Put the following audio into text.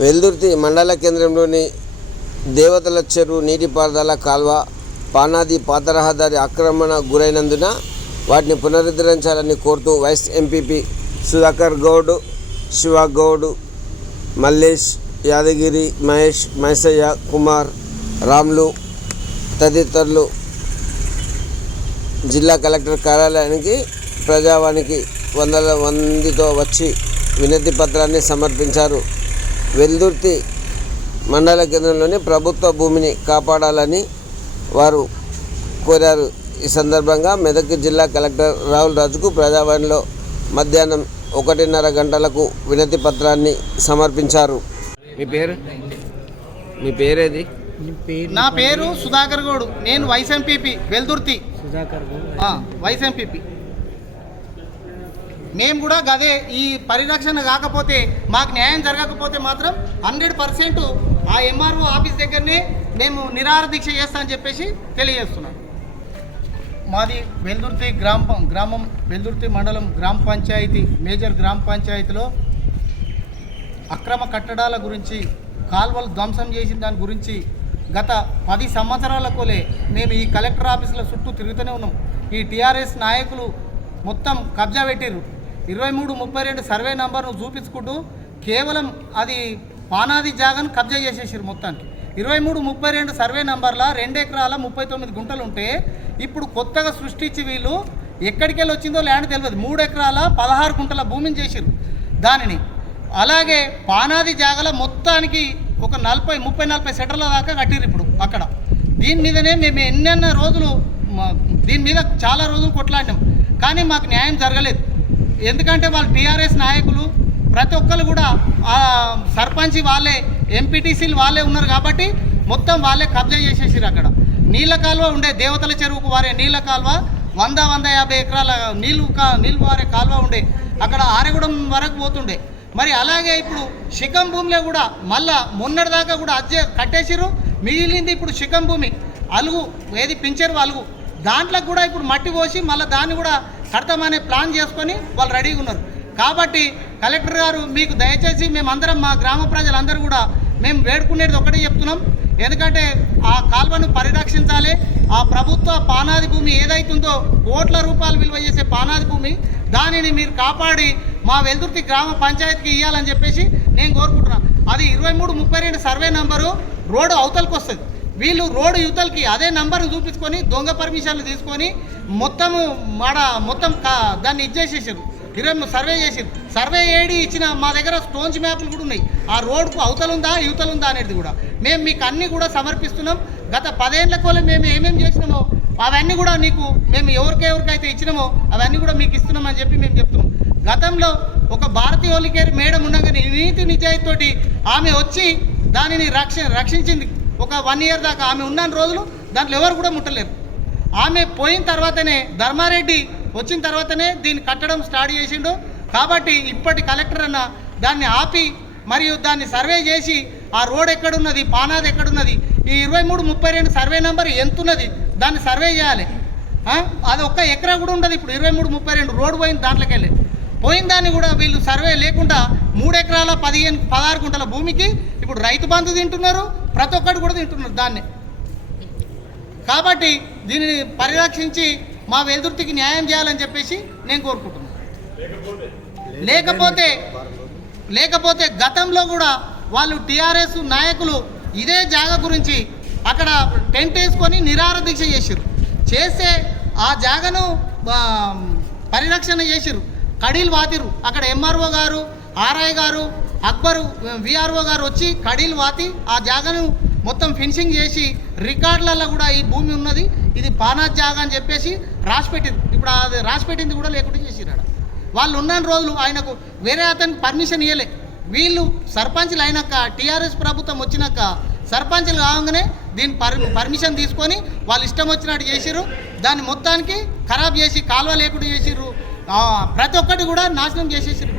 వెల్దుర్తి మండల కేంద్రంలోని దేవతల చెరువు నీటిపారుదల కాల్వ పానాది పాత రహదారి ఆక్రమణ గురైనందున వాటిని పునరుద్ధరించాలని కోరుతూ వైస్ ఎంపీపీ సుధాకర్ గౌడ్, శివగౌడ్, మల్లేష్, యాదగిరి, మహేష్, మైసయ్య, కుమార్, రాములు తదితరులు జిల్లా కలెక్టర్ కార్యాలయానికి ప్రజావానికి వందల మందితో వచ్చి వినతి పత్రాన్ని సమర్పించారు. వెల్దుర్తి మండల కేంద్రంలోని ప్రభుత్వ భూమిని కాపాడాలని వారు కోరారు. ఈ సందర్భంగా మెదక్ జిల్లా కలెక్టర్ రాహుల్ రాజుకు ప్రజావాణిలో మధ్యాహ్నం 1:30 గంటలకు వినతి పత్రాన్ని సమర్పించారు. మీ పేరేది? నా పేరు సుధాకర్ గౌడ్. నేను vice MPP Veldurthi vice MPP. మేము కూడా గదే ఈ పరిరక్షణ కాకపోతే మాకు న్యాయం జరగకపోతే మాత్రం 100% ఆ ఎంఆర్ఓ ఆఫీస్ దగ్గరనే మేము నిరాహార దీక్ష చేస్తామని చెప్పేసి తెలియజేస్తున్నాం. మాది వెల్దుర్తి గ్రామం వెల్దుర్తి మండలం గ్రామ పంచాయతీ మేజర్ గ్రామ పంచాయతీలో అక్రమ కట్టడాల గురించి, కాల్వలు ధ్వంసం చేసిన దాని గురించి గత 10 సంవత్సరాలకోలే మేము ఈ కలెక్టర్ ఆఫీసుల చుట్టూ తిరుగుతూనే ఉన్నాం. ఈ టీఆర్ఎస్ నాయకులు మొత్తం కబ్జా పెట్టిర్రు. 2332 సర్వే నంబర్ను చూపించుకుంటూ కేవలం అది పానాది జాగాను కబ్జా చేసేసారు. మొత్తానికి 2332 సర్వే నంబర్ల 2 ఎకరాల 39 గుంటలు ఉంటే ఇప్పుడు కొత్తగా సృష్టించి వీళ్ళు ఎక్కడికి వెళ్ళి వచ్చిందో ల్యాండ్ తెలియదు. 3 ఎకరాల 16 గుంటల భూమిని చేసిరు దానిని. అలాగే పానాది జాగల మొత్తానికి ఒక 30-40 సెటర్ల దాకా కట్టిరు ఇప్పుడు అక్కడ. దీని మీదనే మేము ఎన్నెన్న రోజులు దీని మీద చాలా రోజులు కొట్లాడినాం, కానీ మాకు న్యాయం జరగలేదు. ఎందుకంటే వాళ్ళు టీఆర్ఎస్ నాయకులు ప్రతి ఒక్కరు కూడా సర్పంచ్ వాళ్ళే, ఎంపీటీసీలు వాళ్ళే ఉన్నారు కాబట్టి మొత్తం వాళ్ళే కబ్జా చేసేసారు. అక్కడ నీళ్ళ కాలువ ఉండే, దేవతల చెరువుకు వారే నీళ్ళ కాలువ 100-150 ఎకరాల నీళ్ళు వారే కాలువ ఉండే, అక్కడ ఆరెగూడెం వరకు పోతుండే. మరి అలాగే ఇప్పుడు శిఖం భూమిలో కూడా మళ్ళా మొన్నటిదాకా కూడా అజ్జే కట్టేసిర్రు. మిగిలింది ఇప్పుడు శిఖం భూమి అలుగు, ఏది పింఛరు అలుగు, దాంట్లో కూడా ఇప్పుడు మట్టి పోసి మళ్ళీ దాన్ని కూడా కడతామనే ప్లాన్ చేసుకొని వాళ్ళు రెడీగా ఉన్నారు. కాబట్టి కలెక్టర్ గారు మీకు దయచేసి మేమందరం, మా గ్రామ ప్రజలందరూ కూడా మేము వేడుకునేది ఒకటే చెప్తున్నాం. ఎందుకంటే ఆ కాల్వను పరిరక్షించాలి. ఆ ప్రభుత్వ పానాది భూమి ఏదైతుందో కోట్ల రూపాయలు విలువ చేసే పానాది భూమి, దానిని మీరు కాపాడి మా వెల్దుర్తి గ్రామ పంచాయతీకి ఇవ్వాలని చెప్పేసి నేను కోరుకుంటున్నాను. అది 2332 సర్వే నంబరు రోడ్డు అవతలకి వస్తుంది. వీళ్ళు రోడ్డు యువతలకి అదే నంబర్ను చూపించుకొని దొంగ పర్మిషన్లు తీసుకొని మొత్తం దాన్ని ఇచ్చేసేసారు. 20 సర్వే చేసారు. సర్వే ఏడి ఇచ్చిన మా దగ్గర స్టోన్స్ మ్యాప్లు కూడా ఉన్నాయి. ఆ రోడ్కు అవతలుందా యువతలుందా అనేది కూడా మేము మీకు అన్నీ కూడా సమర్పిస్తున్నాం. గత 10 ఏళ్ల కోలే మేము ఏమేమి చేసినామో అవన్నీ కూడా మేము ఎవరికైతే ఇచ్చినామో అవన్నీ కూడా మీకు ఇస్తున్నామని చెప్పి మేము చెప్తున్నాం. గతంలో ఒక భారతీయ హోలికేర్ మేడం ఉండగానే నీతి నిజాయితీతోటి ఆమె వచ్చి దానిని రక్షించింది. ఒక 1 ఇయర్ దాకా ఆమె ఉన్న రోజులు దాంట్లో ఎవరు కూడా ముట్టలేరు. ఆమె పోయిన తర్వాతనే ధర్మారెడ్డి వచ్చిన తర్వాతనే దీన్ని కట్టడం స్టార్ట్ చేసిండు. కాబట్టి ఇప్పటి కలెక్టర్ అన్న దాన్ని ఆపి మరియు దాన్ని సర్వే చేసి ఆ రోడ్ ఎక్కడున్నది, పానాది ఎక్కడున్నది, ఈ 2332 సర్వే నెంబర్ ఎంతున్నది దాన్ని సర్వే చేయాలి. అది ఒక్క ఎకరా కూడా ఉండదు. ఇప్పుడు 2332 రోడ్డు పోయింది, దాంట్లోకి వెళ్ళి పోయిన దాన్ని కూడా వీళ్ళు సర్వే లేకుండా 3 ఎకరాల 16 గుంటల భూమికి ఇప్పుడు రైతు బంధు తింటున్నారు, ప్రతి ఒక్కటి కూడా తింటున్నారు దాన్ని. కాబట్టి దీనిని పరిరక్షించి మా వెల్దుర్తికి న్యాయం చేయాలని చెప్పేసి నేను కోరుకుంటున్నాను. లేకపోతే గతంలో కూడా వాళ్ళు టీఆర్ఎస్ నాయకులు ఇదే జాగా గురించి అక్కడ టెంట్ వేసుకొని నిరాహార దీక్ష చేస్తే ఆ జాగను పరిరక్షణ చేసిరు, కడీలు వాతిరు. అక్కడ ఎంఆర్ఓ గారు, ఆర్ఐ గారు, అక్బరు, విఆర్ఓ గారు వచ్చి కడీలు వాతి ఆ జాగను మొత్తం ఫినిషింగ్ చేసి రికార్డులలో కూడా ఈ భూమి ఉన్నది, ఇది పానాజ్ జాగా అని చెప్పేసి రాసిపెట్టిరు. ఇప్పుడు అది రాసిపెట్టింది కూడా లేకుండా చేసిరాడు. వాళ్ళు ఉన్న రోజులు ఆయనకు వేరే అతనికి పర్మిషన్ ఇవ్వలే. వీళ్ళు సర్పంచ్లు అయినాక, టీఆర్ఎస్ ప్రభుత్వం వచ్చినాక సర్పంచ్లు కాగానే దీని పర్మిషన్ తీసుకొని వాళ్ళు ఇష్టం వచ్చినట్టు చేసిర్రు. దాన్ని మొత్తానికి ఖరాబ్ చేసి కాలువ లేకుండా చేసిర్రు. ప్రతి ఒక్కటి కూడా నాశనం చేసేసారు.